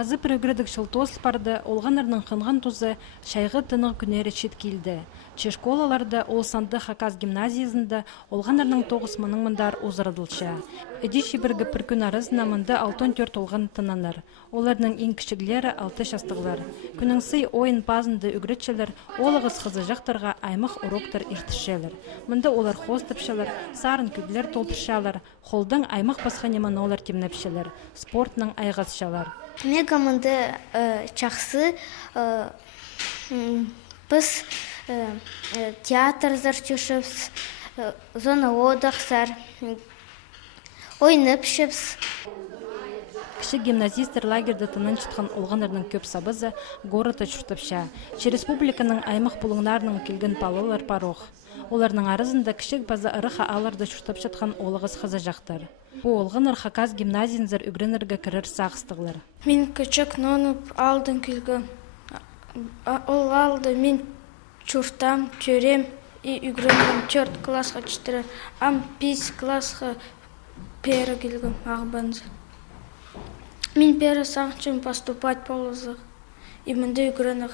Пазы прогредік шылтос барды, олғанырның қынған тұзы шайғы тынық күнері шет келді. Че школаларды Олсанды Хакас гимназиясында олғанырның 9 мының мындар ұзырыдылша. Эдиші біргі бір күн арызына мынды 64 олған тынаныр. Олардың ең кішігілері 6 шастығылар. Күнің сый ойын базынды үгретшілер, олығыз қызы жақтарға аймық уроктар иртішелер. Мынды олар хостыпшылар, сарын күдлер толтыршалар, холдың аймық басқанеман олар темнепшілер, спортның айғазшалар. Мега мынды чақсы біз театр зарчушывс, зона отдықсар, ойнып шыпс. Кіші гимназистер лагерді тынын чытқан олғанырның көп сабызы горыты чүртіпша. Че республиканың аймақ бұлыңнарының келген палылар парох. Оларның арызында кішік базы ырыха аларды чүртіп чытқан олығыз қызы жақтар. Бұл олғаныр Хакас гимназиянзар үгренерге кірір сағыстығылар. Мен күчік нонып алдын келген. Ол алды мен чүртам, чөрем и үгренерім 4 классқа чытыры. Ам 5 классқа пері келген ағбанзы. Мен пері саңчым поступать болызы. И мінді үгренер.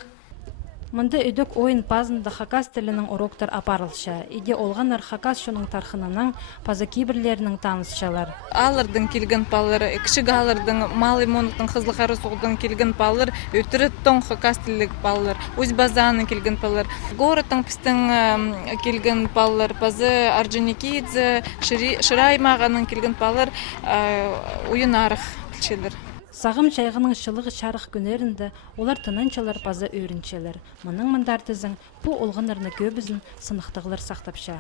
Мында өдік ойын пазында Хакас тілінің уроктар апарылша. Иде олғанар Хакас шоның тархынының пазы кейбірлерінің танысшалар. Алырдың келген палыр, кішік алырдың малы монықтың қызлықары соғдың келген палыр, өтірі тоң Хакас тілік палыр, өз базаның келген палыр. Городтың пістің келген палыр, пазы Орджоникидзе, Шыраймағаның келген палыр, ойын арық тілшелер. Сағым чайғының шылығы шарық күнерінде олар тынынчалар пазы өрінчелер. Мұның мұндар тізің, бұл олғанарны көбізін сынықтығылар сақтапша.